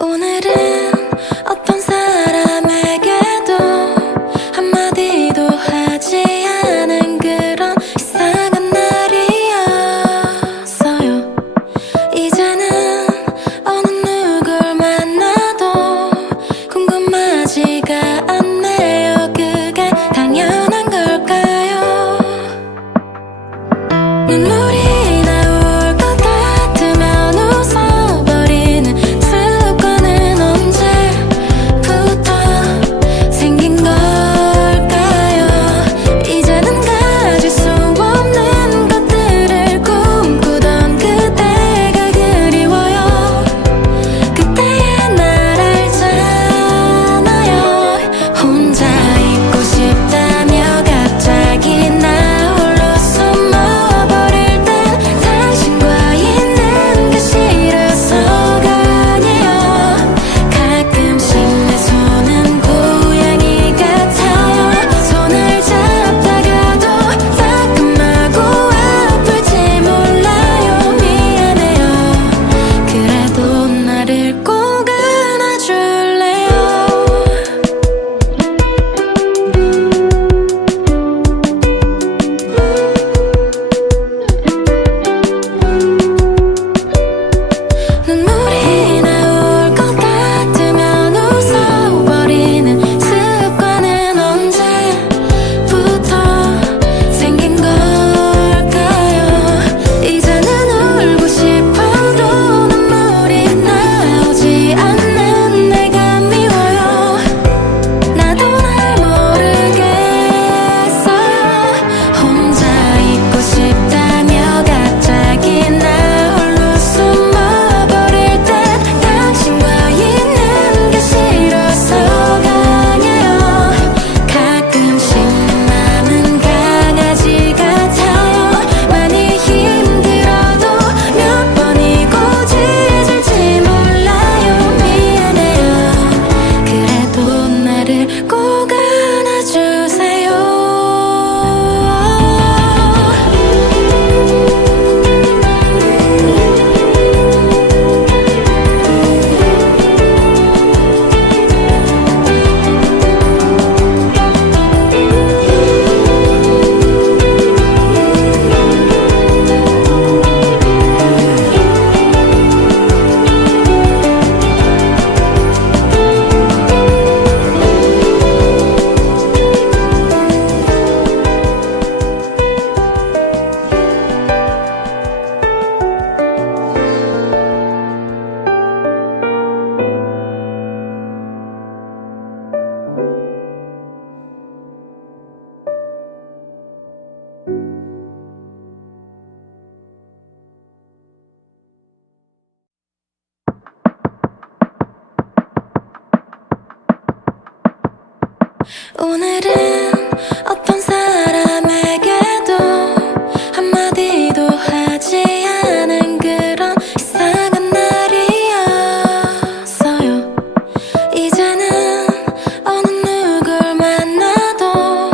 오늘은 어떤 사람에게도 한마디도 하지 않은 그런 이상한 날이었어요. 이제는 어느 누굴 만나도 궁금하지가 않네요. 그게 당연한 걸까요? 눈물이 오늘은 어떤 사람에게도 한마디도 하지 않은 그런 이상한 날이었어요. 이제는 어느 누굴 만나도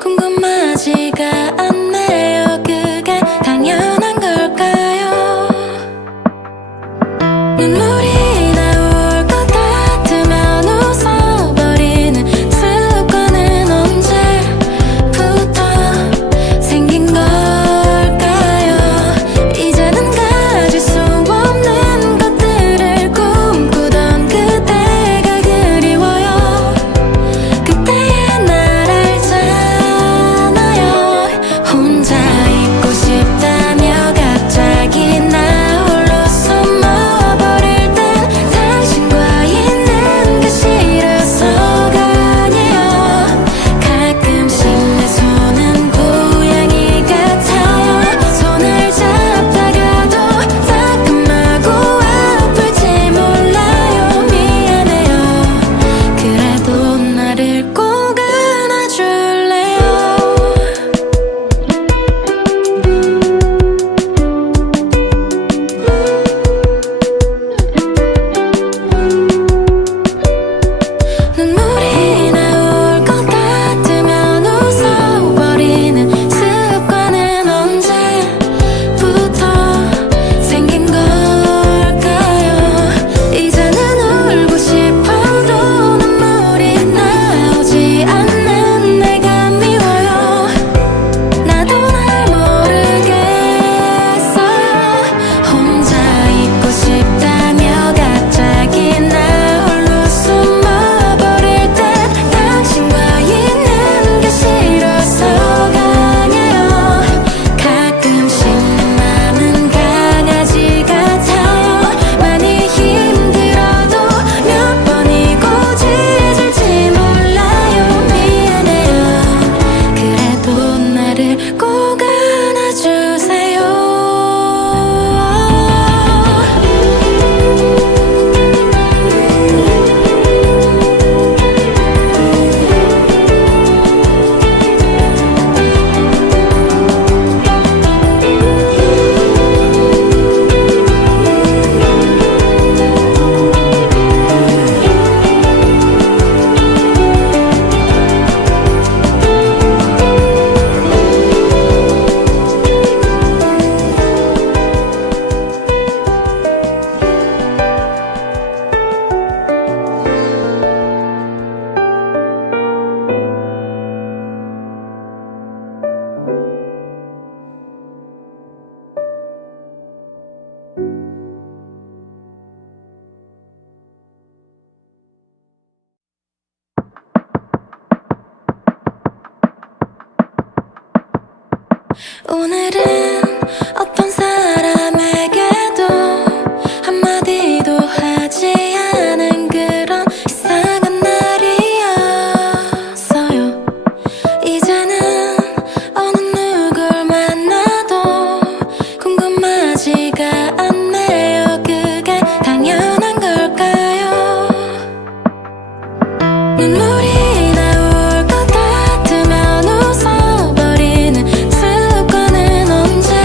궁금하지가 않네요. 그게 당연한 걸까요? 눈물이 나올 것 같으면 웃어버리는 습관은 오늘은 어떤 사람에게도 한마디도 하지 않은 그런 이상한 날이었어요. 이제는 어느 누굴 만나도 궁금하지가 않네요. 그게 당연한 걸까요? 눈물이 나올 것 같으면 웃어버리는 습관은 언제부터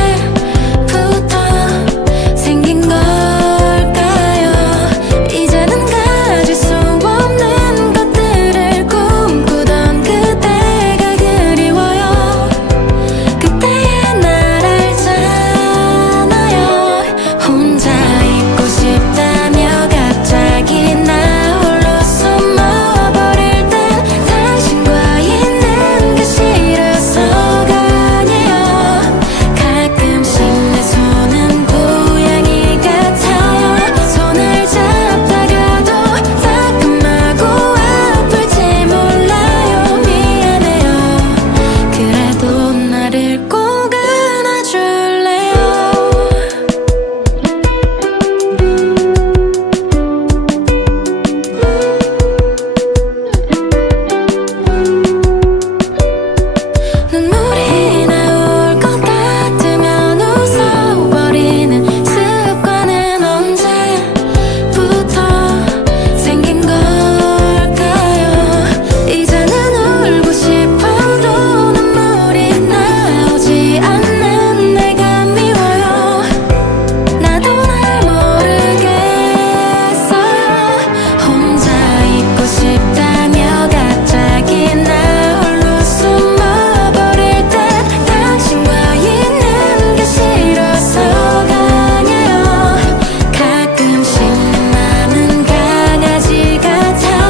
생긴 걸까요? 이제는 가질 수 없는 것들을 꿈꾸던 그때가 그리워요. 그때의 날 알잖아요. 혼자 있고 싶다며 갑자기 나 홀로 숨어버릴 땐 당신과 있는 게 싫어서가 아니에요. 가끔씩 내 손은 고양이 같아요. 손을 잡다가도 따끔하고 아플지 몰라요. 미안해요. 그래도 나를 꼭 안아줄래요? 눈물이 나올 것 같으면 웃어버리는 습관은 언제부터 생긴 걸까요? 이제는 울고 싶어도 눈물이 나오지 않는 내가 미워요. 나도 날 모르겠어요. 혼자 있고 싶다며 갑자기 나 홀로 숨어버릴 땐 당신과 있는 게 싫어서가 아니에요. 가끔씩 내 맘은 강아지 같아요.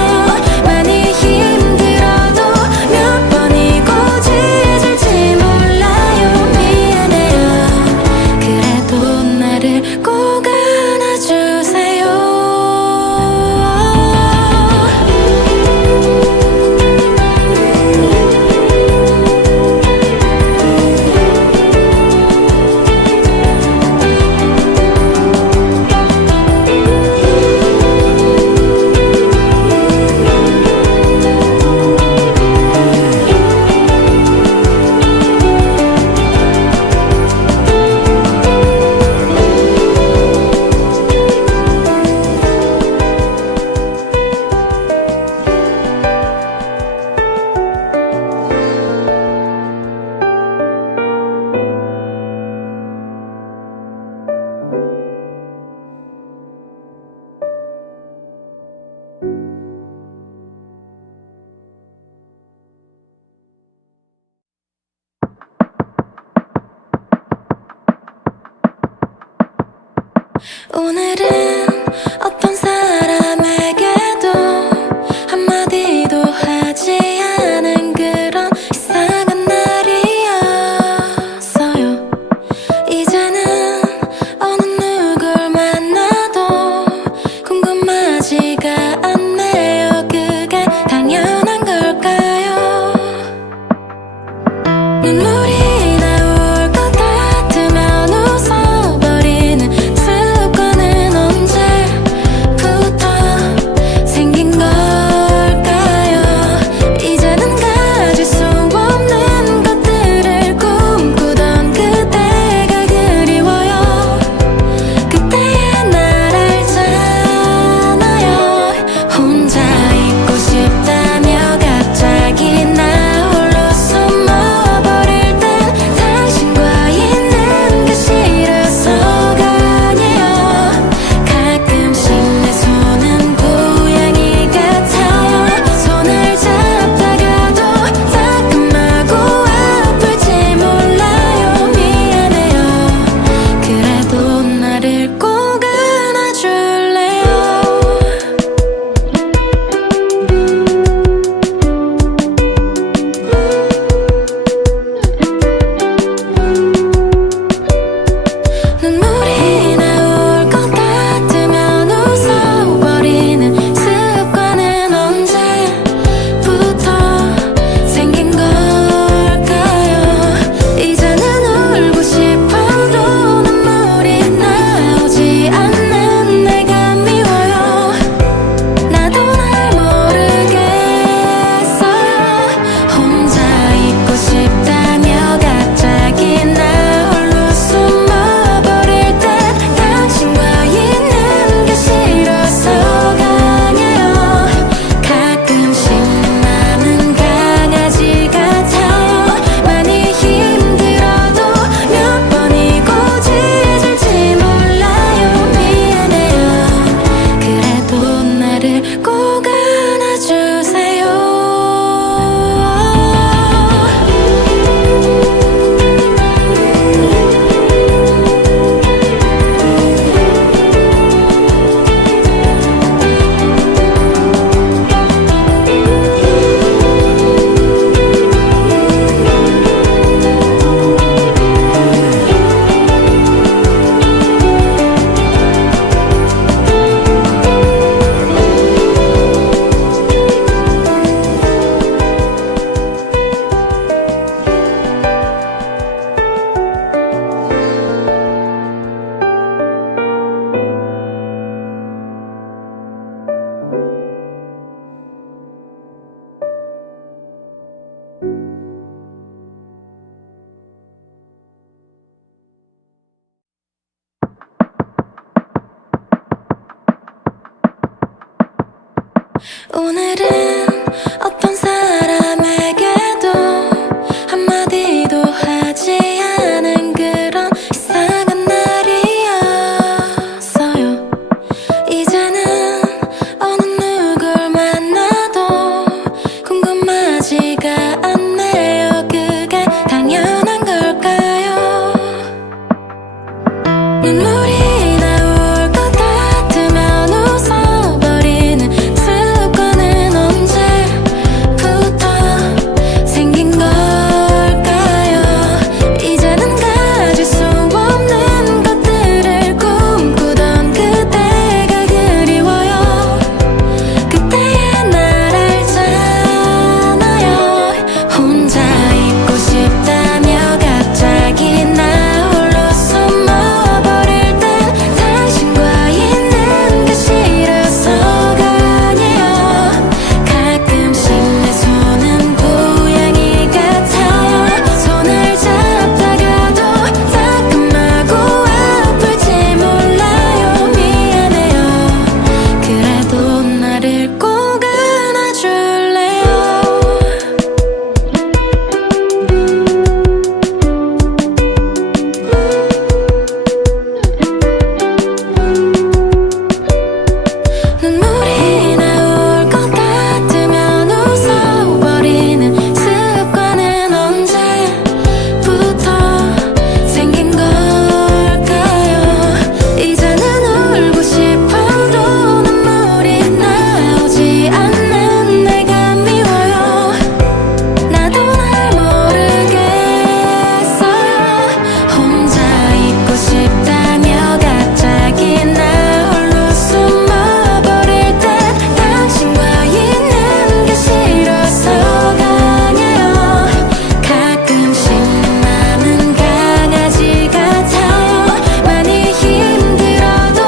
많이 힘들어도 몇 번이고 짖을지 몰라요. 미안해요. 그래도 나를 꼭 안아주세요. 오늘은 어떤 사람에게도 한마디도 하지 않은 그런 이상한 날이었어요. 이제는 어느 누굴 만나도 궁금하지가 않네요. 그게 당연한 걸까요? 눈물이 나올 것 같으면 웃어버리는 습관은 언제부터 오늘은 어떤 사람에게도 한마디도 하지 않은 그런 이상한 날이었어요. 이제는 어느 누굴 만나도 궁금하지가 않네요. 그게 당연한 걸까요? 눈물이 나올 것 같으면 웃어버리는 습관은 언제부터 생긴 걸까요? 이제는 가질 수 없는 것들을 꿈꾸던 그때가 그리워요. 그때의 날 알잖아요. 혼자 있고 싶다며 갑자기 나 홀로 숨어버릴 땐 당신과 있는 게 싫어서가 아니에요. 가끔씩 내 손은 고양이 같아요. 손을 잡다가도 따끔하고 아플지 몰라요. 미안해요. 그래도 나를 꼭 안아줄래요? 눈물이 나올 것 같으면 웃어버리는 습관은 언제부터 생긴 걸까요? 이제는 울고 싶어도 눈물이 나오지 않는 내가 미워요. 나도 날 모르겠어요. 혼자 있고 싶다며 갑자기 나 홀로 숨어버릴 땐 당신과 있는 게 싫어서가 아니에요. 가끔씩 내 맘은 강아지 같아요. 많이 힘들어도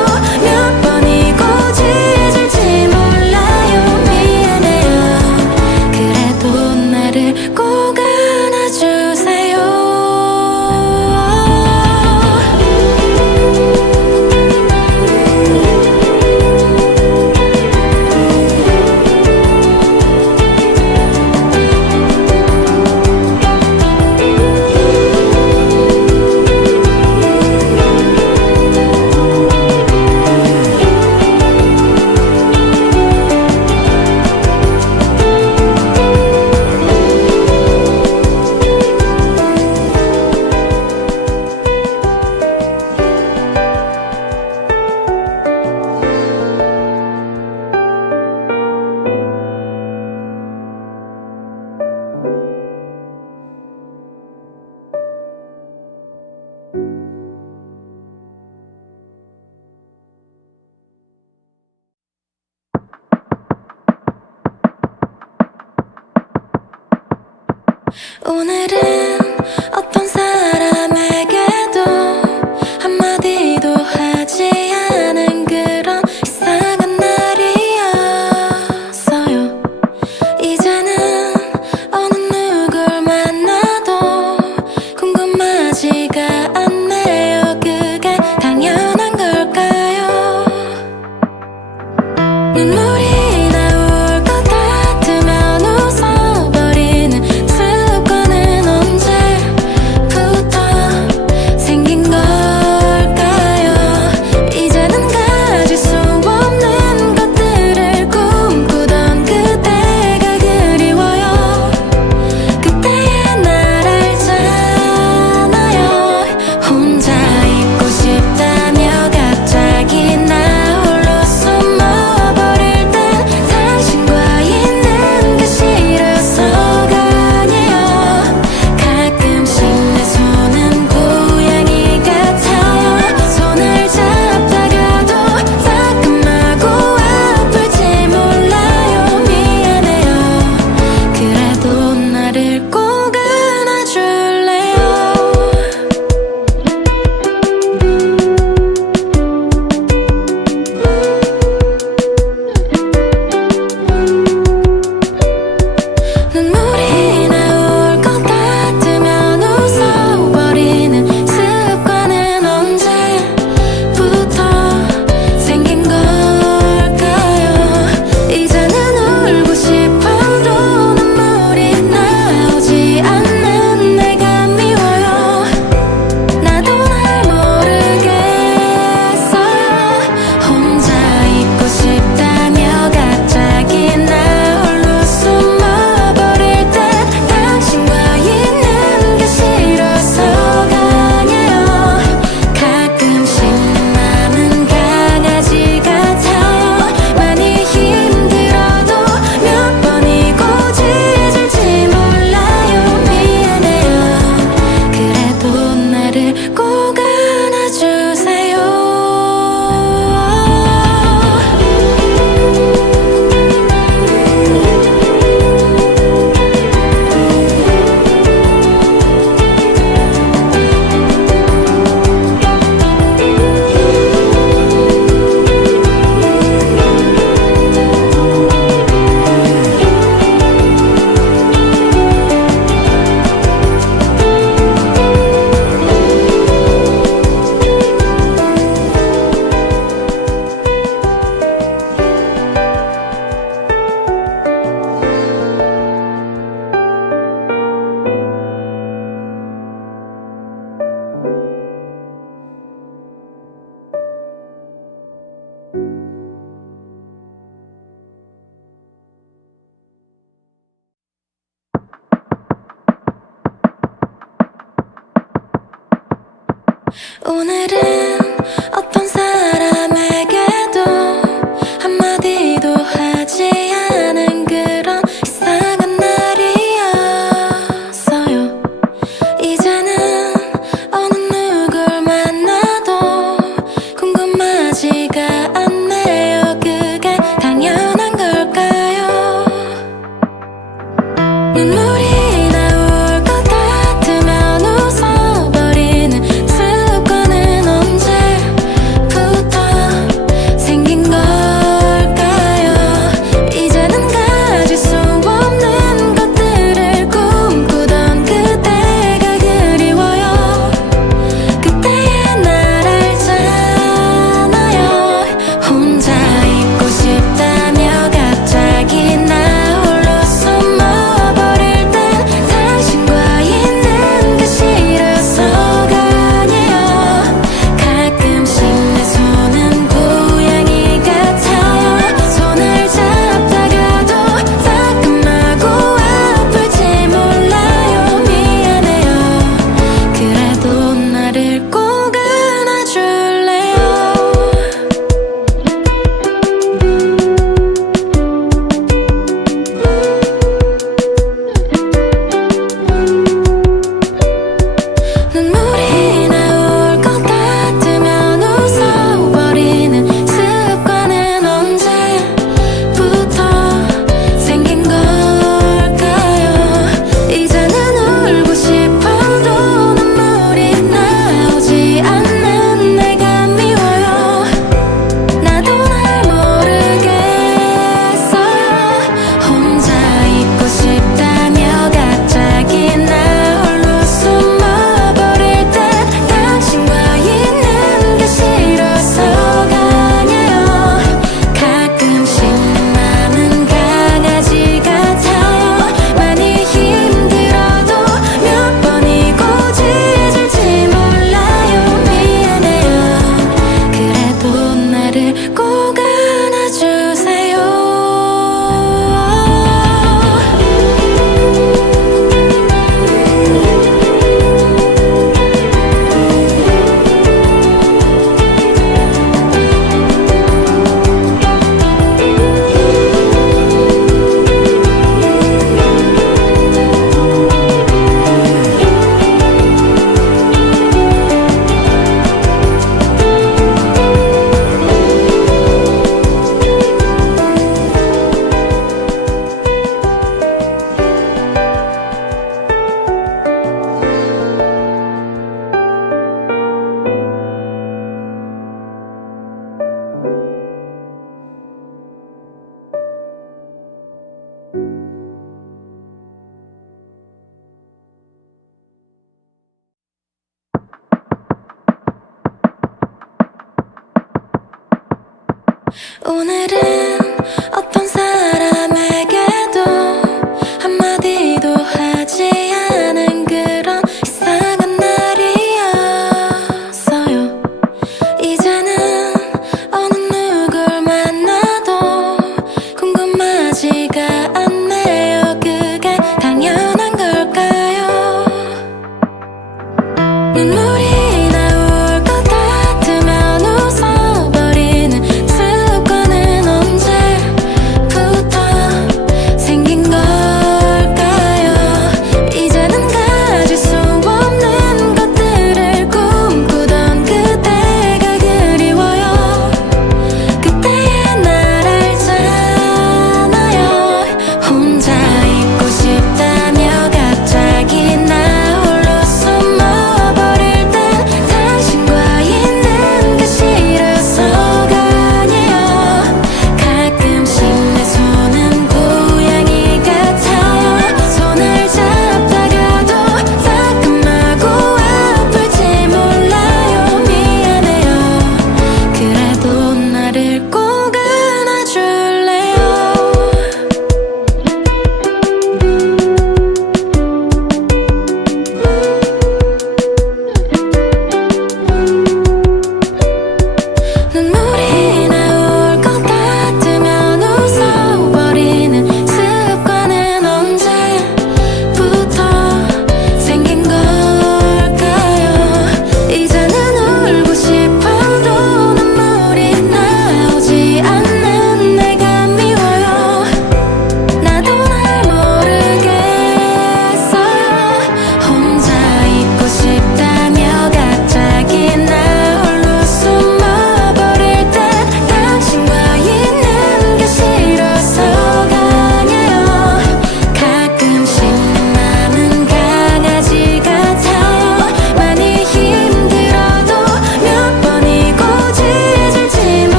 몇 번이고 짖을지 몰라요. 미안해요. 그래도 나를 꼭 안아주세요. 오늘은 어떤 사람에게도 한마디도 하지 않은 그런 이상한 날이었어요. 이제는 어느 누굴 만나도 궁금하지가 않네요. 그게 당연한 걸까요? 눈물이 나올 것 같으면 웃어버리는 습관은 언제부터 오늘은 어떤 사람에게도 한마디도 하지 않은 그런 이상한 날이었어요. 이제는 어느 누굴 만나도 궁금하지가 않네요. 그게 당연한 걸까요? 눈물이 나올 것 같으면 웃어버리는 습관은 언제부터 생긴 걸까요? 이제는 가질 수 없는 것들을 꿈꾸던 그때가 그리워요. 그때의 날 알잖아요. 혼자 있고 싶다며 갑자기 나 홀로 숨어버릴 땐 당신과 있는 게 싫어서가 아니에요. 가끔씩 내 손은 고양이 같아요. 손을 잡다가도 따끔하고 아플지 몰라요. 미안해요. 그래도 나를 꼭 안아줄래요? 눈물이 나올 것 같으면 웃어버리는 습관은 언제부터 생긴 걸까요? 이제는 울고 싶어도 눈물이 나오지 않는 내가 미워요. 나도 날 모르겠어요. 혼자 있고 싶다며 갑자기 나 홀로 숨어버릴 땐 당신과 있는 게 싫어서가 아니에요. 가끔씩 내 맘은 강아지 같아요. 많이 힘들어도 몇 번이고 짖을지 몰라요. 미안해요. 그래도 나를 꼭 안아주세요. 오늘은 어떤 사람에게도 한마디도 하지 않은 그런 이상한 날이었어요. 이제는 어느 누굴 만나도 궁금하지가 않네요. 그게 당연한 걸까요? 눈물이 나올 것 같으면 웃어버리는 습관은 언제부터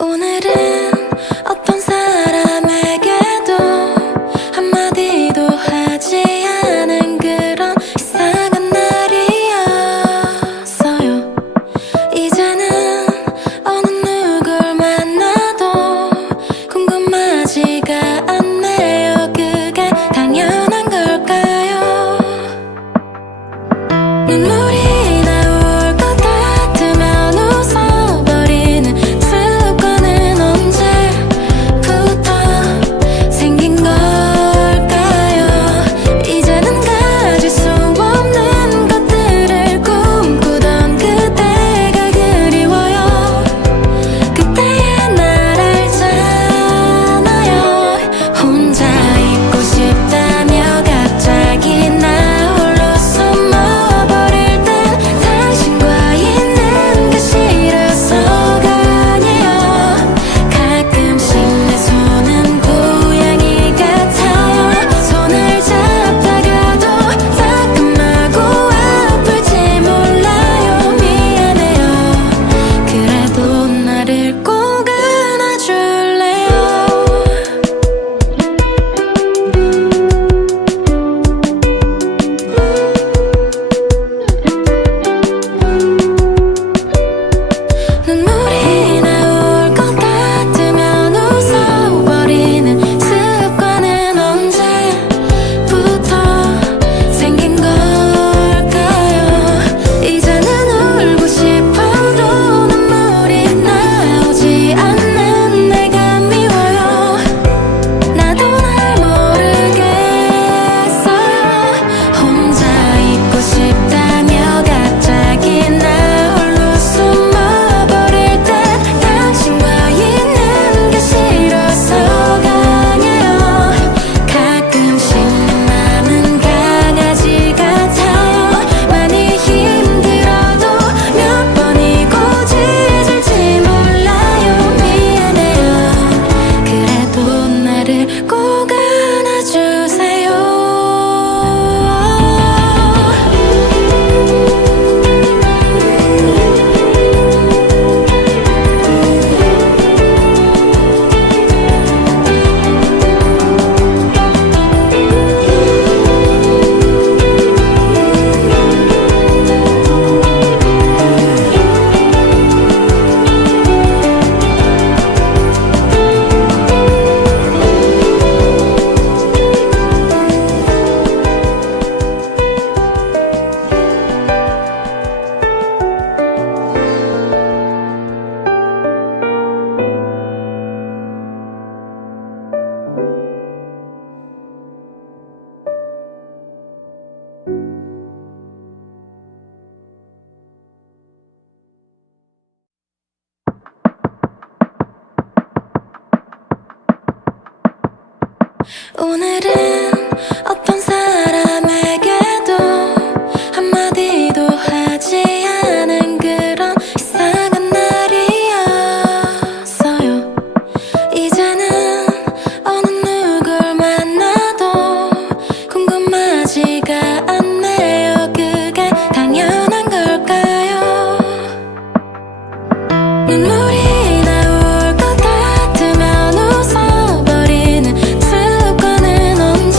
오늘은 어떤 사람에게도 한마디도 하지 않은 그런 이상한 날이었어요. 이제는 어느 누굴 만나도 궁금하지가 않네요. 그게 당연한 걸까요? 눈물이 나올 것 같으면 웃어버리는 습관은 언제부터 생긴 걸까요? 이제는 가질 수 없는 것들을 꿈꾸던 그때가 그리워요. 그때의 날 알잖아요. 혼자 있고 싶다며 갑자기 나 홀로 숨어버릴 땐 당신과 있는 게 싫어서가 아니에요. 가끔씩 내 손은 고양이 같아요. 손을 잡다가도 따끔하고 아플지 몰라요. 미안해요. 그래도 나를 꼭 안아줄래요? 눈물이 나올 것 같으면 웃어버리는 습관은 언제부터 생긴 걸까요? 이제는 울고 싶어도 눈물이 나오지 않는 내가 미워요. 나도 날 모르겠어요. 혼자 있고 싶다며 갑자기 나 홀로 숨어버릴 땐 당신과 있는 게 싫어서가 아니에요. 가끔씩 내 맘은 강아지 같아요. 많이 힘들어도 몇 번이고 짖을지 몰라요. 미안해요. 그래도 나를 꼭 안아주세요. 오늘은 어떤 사람에게도 한마디도 하지 않은 그런 이상한 날이었어요. 이제는 어느 누굴 만나도 궁금하지가 않네요. 그게 당연한 걸까요? 눈물이 나올 것 같으면 웃어버리는 습관은 언제부터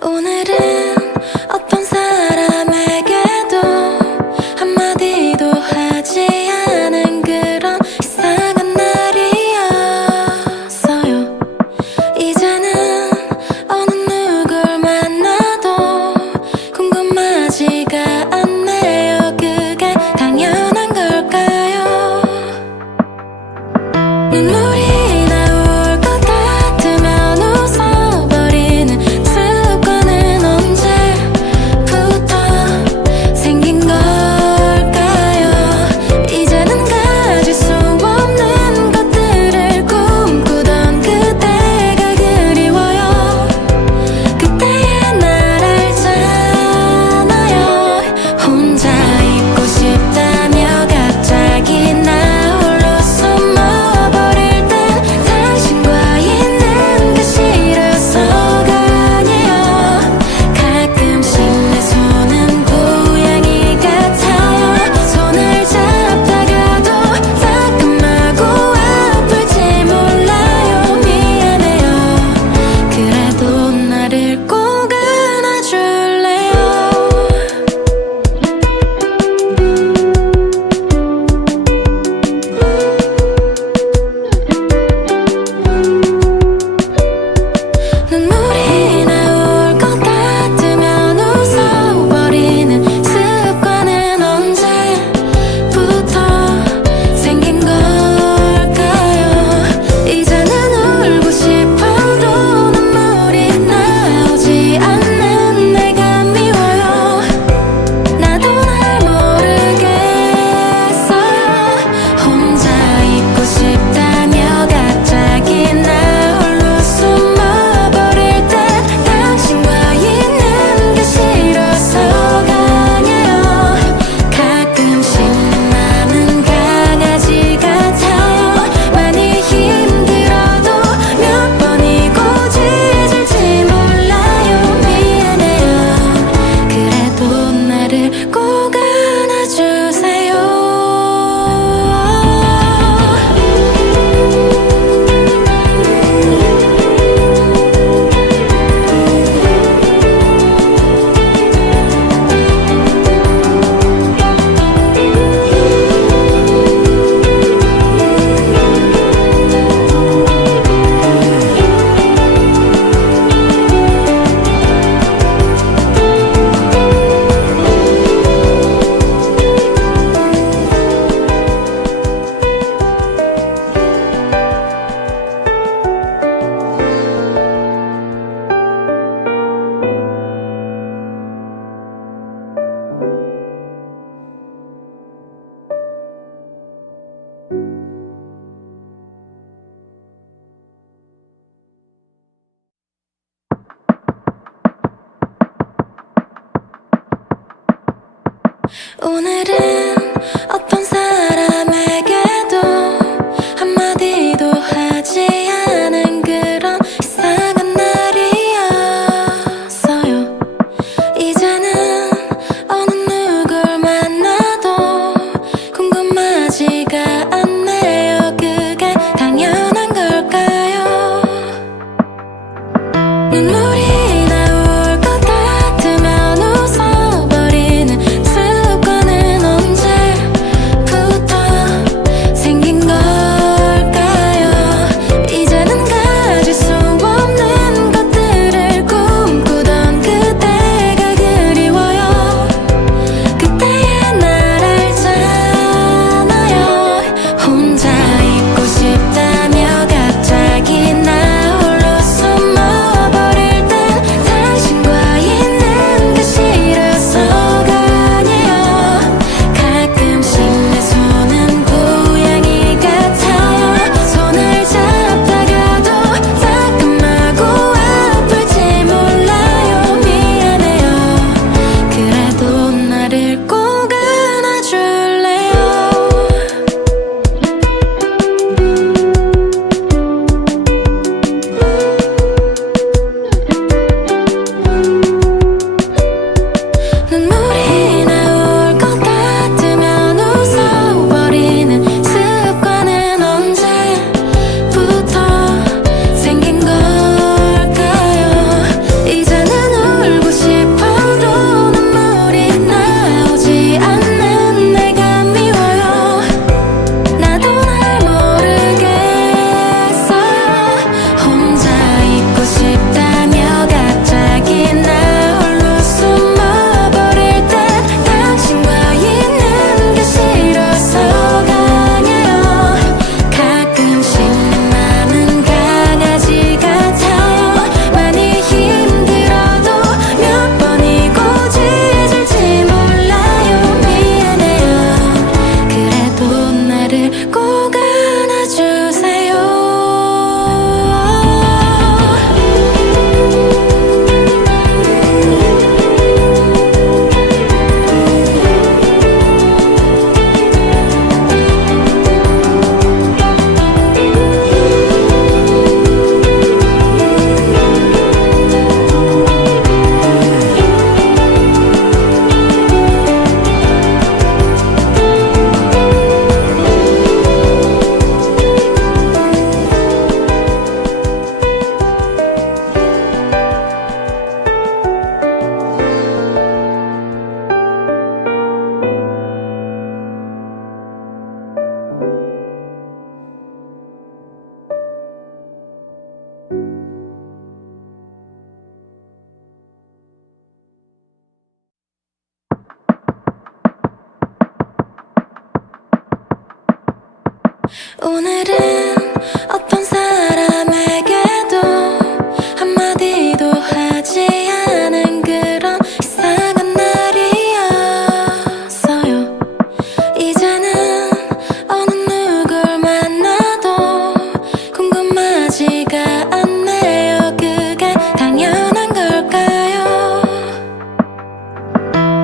오늘은 어떤 사람에게도 한마디도 하지 않은 그런 이상한 날이었어요. 이제는 어느 누굴 만나도 궁금하지가 않네요. 그게 당연한 걸까요? 눈물이 나올 것 같으면 웃어버리는 습관은 언제부터 생긴 걸까요? 이제는 가질 수 없는 것들을 꿈꾸던 그때가 그리워요. 그때의 날 알잖아요. 혼자 있고 싶다며 갑자기 나 홀로 숨어버릴 땐 당신과 있는 게 싫어서가 아니에요. 가끔씩 내 손은 고양이 같아요. 손을 잡다가도 따끔하고 아플지 몰라요. 미안해요. 그래도 나를 꼭 안아줄래요? 눈물이 나올 것 같으면 웃어버리는 습관은 언제부터 생긴 걸까요? 이제는 울고 싶어도 눈물이 나오지 않는 내가 미워요. 나도 날 모르겠어요. 혼자 있고 싶다며 갑자기 나 홀로 숨어버릴 땐 당신과 있는 게 싫어서가 아니에요. 가끔씩 내 맘은 강아지 같아요. 많이 힘들어도 몇 번이고 짖을지 몰라요. 미안해요. 그래도 나를 꼭 안아주세요. 오늘은 어떤 사람에게도 한마디도 하지 않은 그런 이상한 날이었어요. 이제는 어느 누굴 만나도 궁금하지가 않네요. 그게 당연한 걸까요? 눈물이 나올 것 같으면 웃어버리는 습관은 언제부터 오늘은 어떤 사람에게도 한마디도 하지 않은 그런 이상한 날이었어요. 이제는 어느 누굴 만나도 궁금하지가 않네요. 그게 당연한 걸까요?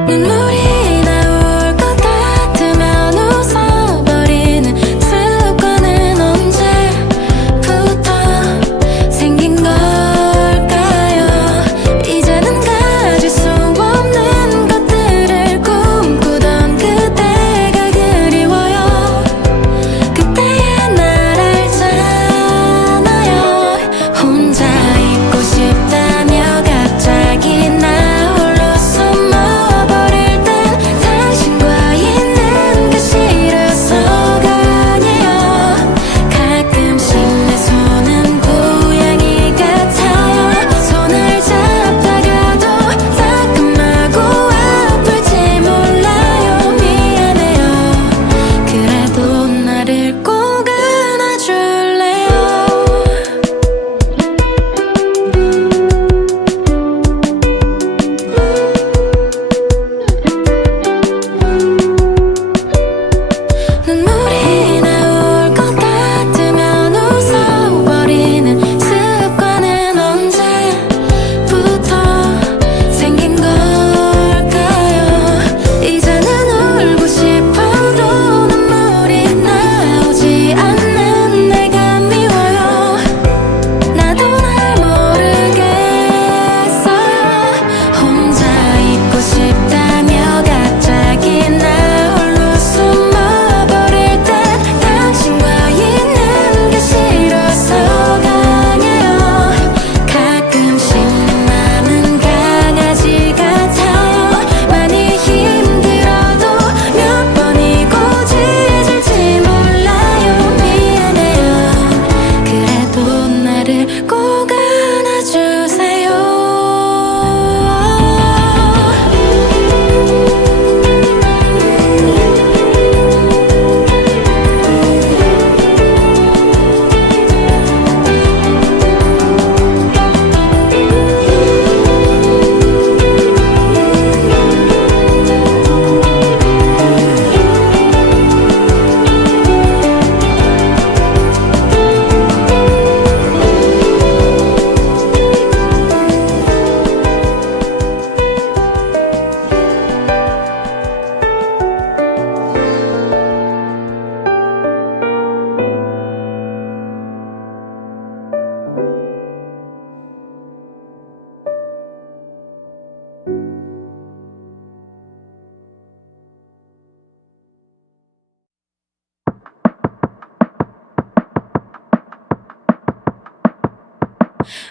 눈물이 나올 것 같으면 웃어버리는 습관은 언제부터 생긴 걸까요? 이제는 가질 수 없는 것들을 꿈꾸던 그때가 그리워요. 그때의 날 알잖아요. 혼자 있고 싶다며 갑자기 나 홀로 숨어버릴 땐 당신과 있는 게 싫어서가 아니에요. 가끔씩 내 손은 고양이 같아요. 손을 잡다가도 따끔하고 아플지 몰라요. 미안해요. 그래도 나를 꼭 안아줄래요? 눈물이 나올 것 같으면 웃어버리는 습관은 언제부터 생긴 걸까요? 이제는 울고 싶어도 눈물이 나오지 않는 내가 미워요. 나도 날 모르겠어요. 혼자 있고 싶다며 갑자기 나 홀로 숨어버릴 땐 당신과 있는 게 싫어서가 아니에요. 가끔씩 내 맘은 강아지 같아요. 많이 힘들어도 몇 번이고 짖을지 몰라요. 미안해요. 그래도 나를 꼭 안아주세요.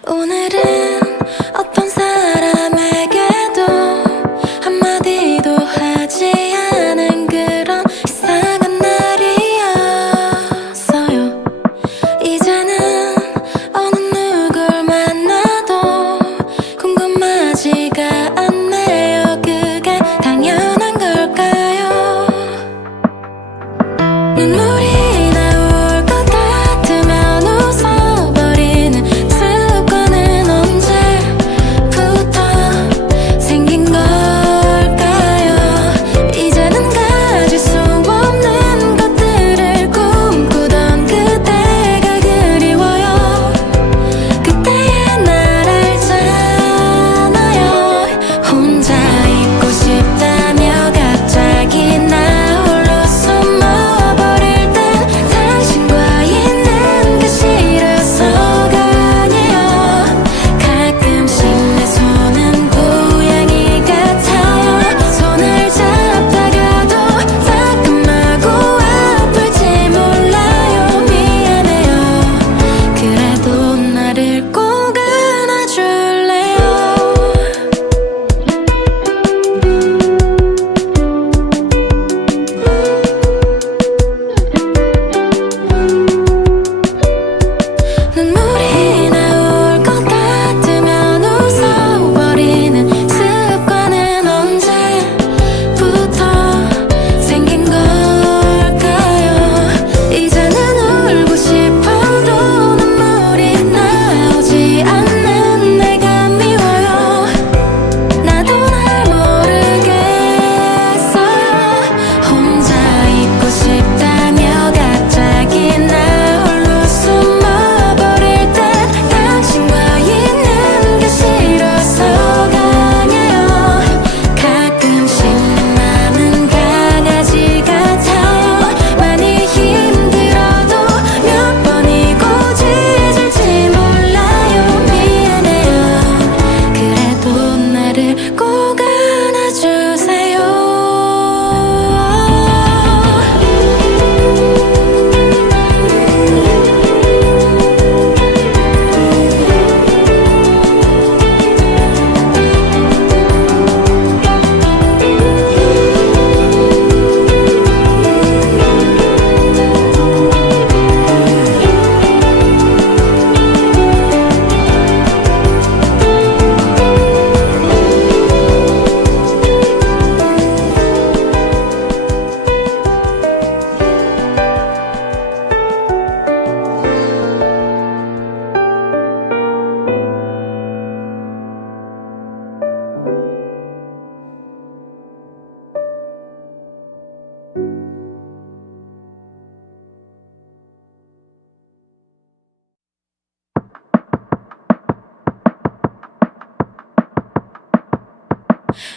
오늘은 어떤 사람에게도 한마디도 하지 않은 그런 이상한 날이었어요. 이제는 어느 누굴 만나도 궁금하지가 않네요. 그게 당연한 걸까요? 눈물이 나올 것 같으면 웃어버리는 습관은 언제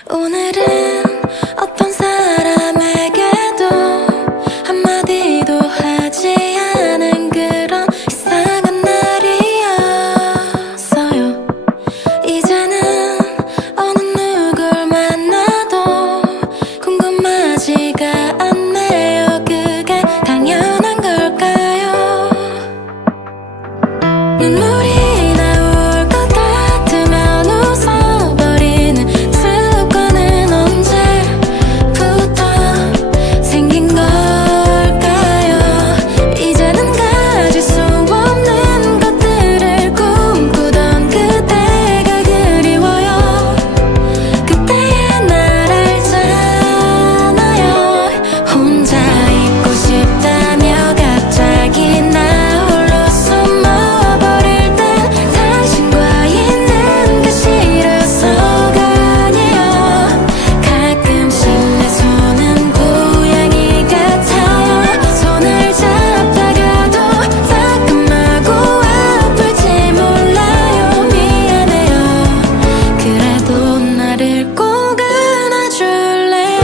오늘은 어떤 사람에게도 한마디도 하지 않은 그런 이상한 날이었어요. 이제는 어느 누굴 만나도 궁금하지가 않네요. 그게 당연한 걸까요? 눈물이 나올 것 같으면 웃어버리는 습관은 언제부터 생긴 걸까요? 이제는 가질 수 없는 것들을 꿈꾸던 그때가 그리워요. 그때의 날 알잖아요. 혼자 있고 싶다며 갑자기 나 홀로 숨어버릴 땐 당신과 있는 게 싫어서가 아니에요. 가끔씩 내 손은 고양이 같아요. 손을 잡다가도 따끔하고 아플지 몰라요. 미안해요. 그래도 나를 꼭 안아줄래요?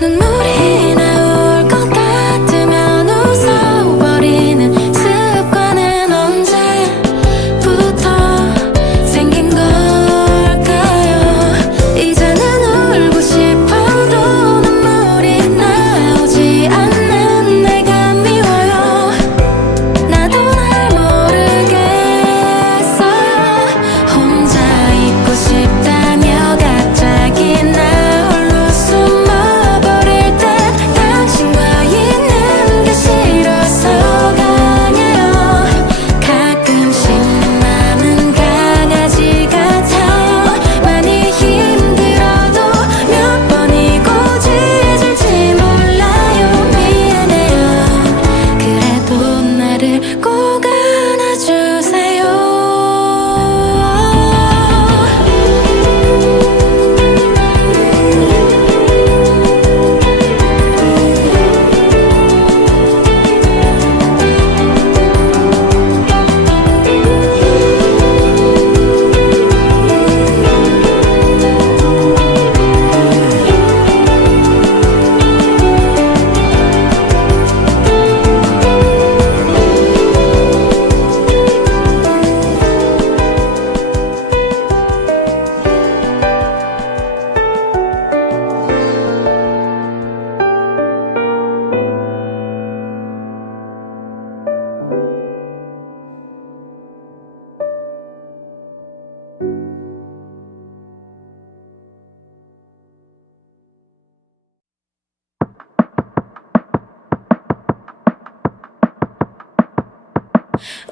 눈물이 나올 것 같으면 웃어버리는 습관은 언제부터 생긴 걸까요? 이제는 울고 싶어도 눈물이 나오지 않는 내가 미워요. 나도 날 모르겠어요. 혼자 있고 싶다며 갑자기 나 홀로 숨어버릴 땐 당신과 있는 게 싫어서가 아니에요. 가끔씩 내 맘은 강아지 같아요. 많이 힘들어도 몇 번이고 짖을지 몰라요. 미안해요. 그래도 나를 꼭 안아주세요.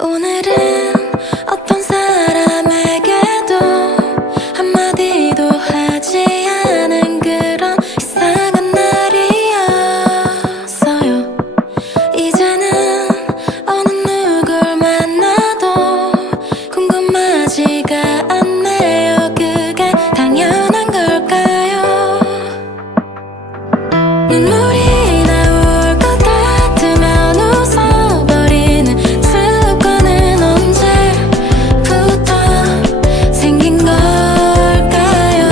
오늘은 어떤 사람에게도 한마디도 하지 않은 그런 이상한 날이었어요. 이제는 어느 누굴 만나도 궁금하지가 않네요. 그게 당연한 걸까요? 눈물이 나올 것 같으면 웃어버리는 습관은 언제부터 생긴 걸까요?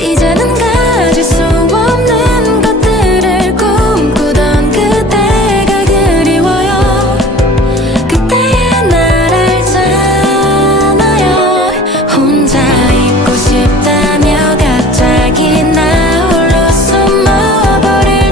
이제는 가질 수 없는 것들을 꿈꾸던 그때가 그리워요. 그때의 날 알잖아요. 혼자 있고 싶다며 갑자기 나 홀로 숨어버릴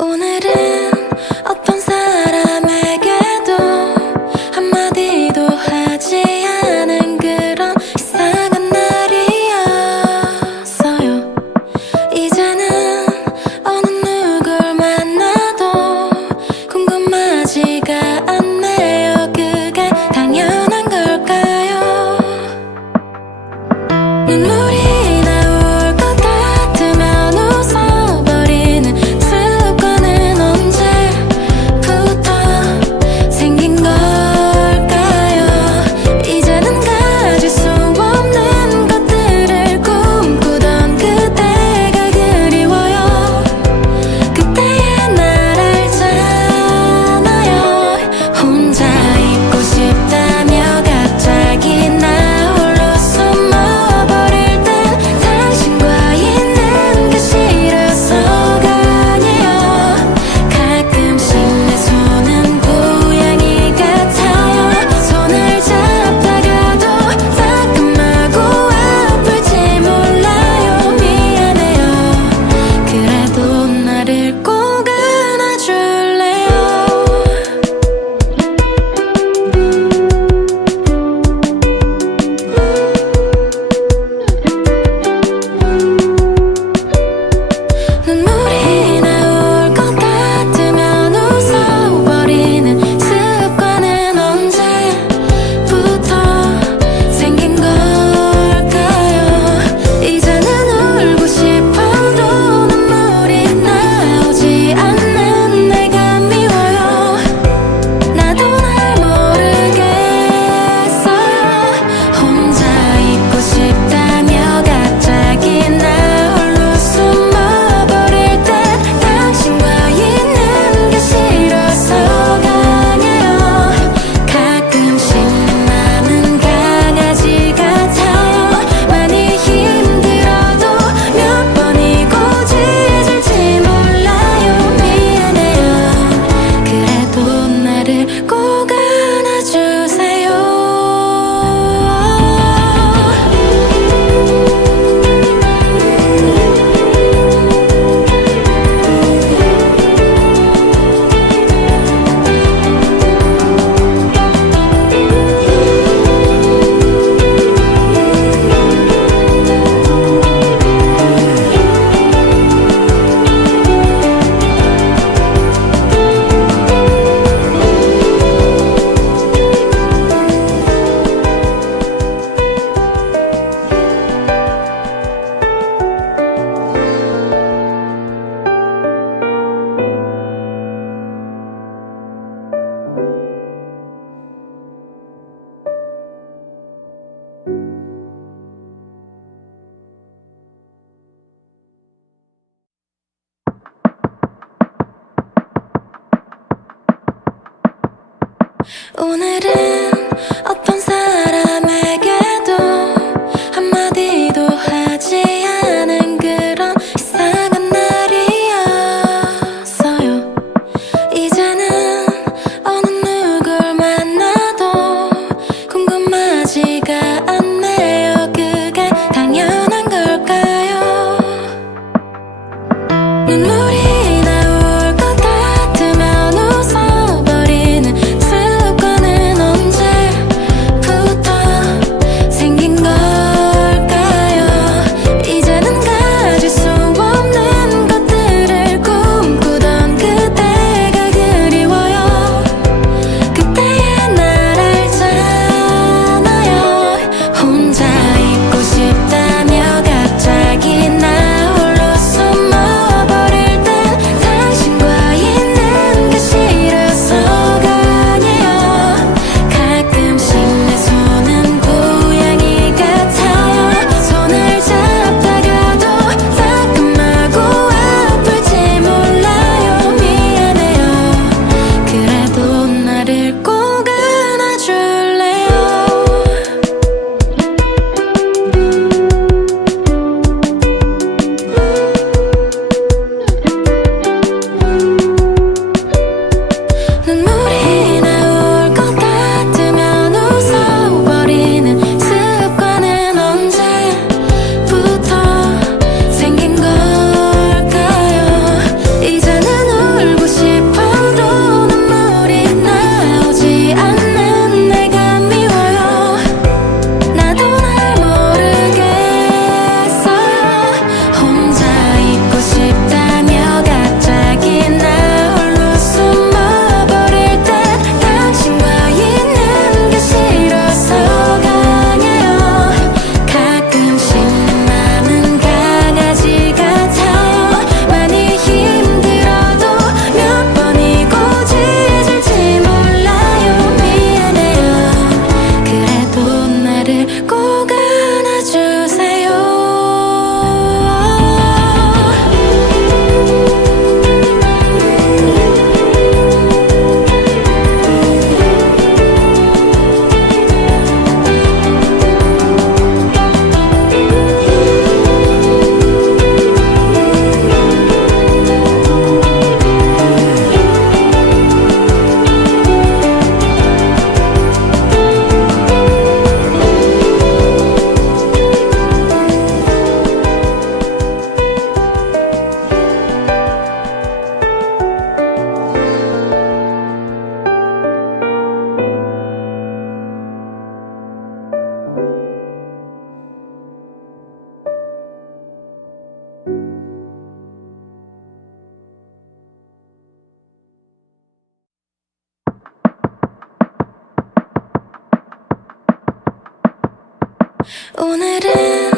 오늘은 어떤 사람에게도 한마디도 하지 않은 그런 이상한 날이었어요. 이제는 어느 누굴 만나도 궁금하지가 않네요. 그게 당연한 걸까요? 눈물이 나올 것 같으면 웃어버리는 습관은 언제부터 생긴 걸까요? 이제는 가질 수 없는 것들을 꿈꾸던 그때가 그리워요. 그때의 날 알잖아요. 혼자 있고 싶다며 갑자기 나 홀로 숨어버릴 땐 당신과 있는 게 싫어서가 아니에요. 가끔씩 내 손은 고양이 같아요. 손을 잡다가도 따끔하고 아플지 몰라요. 미안해요. 그래도 나를 꼭 안아줄래요? 눈물이 나올 것 같으면 웃어버리는 습관은 언제부터 생긴 걸까요? 이제는 울고 싶어도 눈물이 나오지 않는 내가 미워요. 나도 날 모르겠어요. 혼자 있고 싶다며 갑자기 나 홀로 숨어버릴 땐 당신과 있는 게 싫어서가 아니에요. 가끔씩 내 맘은 강아지 같아요. 많이 힘들어도 몇 번이고 짖을지 몰라요. 미안해요. 그래도 나를 꼭 안아주세요. 오늘은 어떤 사람에게도 한마디도 하지 않은 그런 이상한 날이었어요. 이제는 어느 누굴 만나도 궁금하지가 않네요. 그게 당연한 걸까요? 눈물이 나올 것 같으면 웃어버리는 습관은 언제부터 오늘은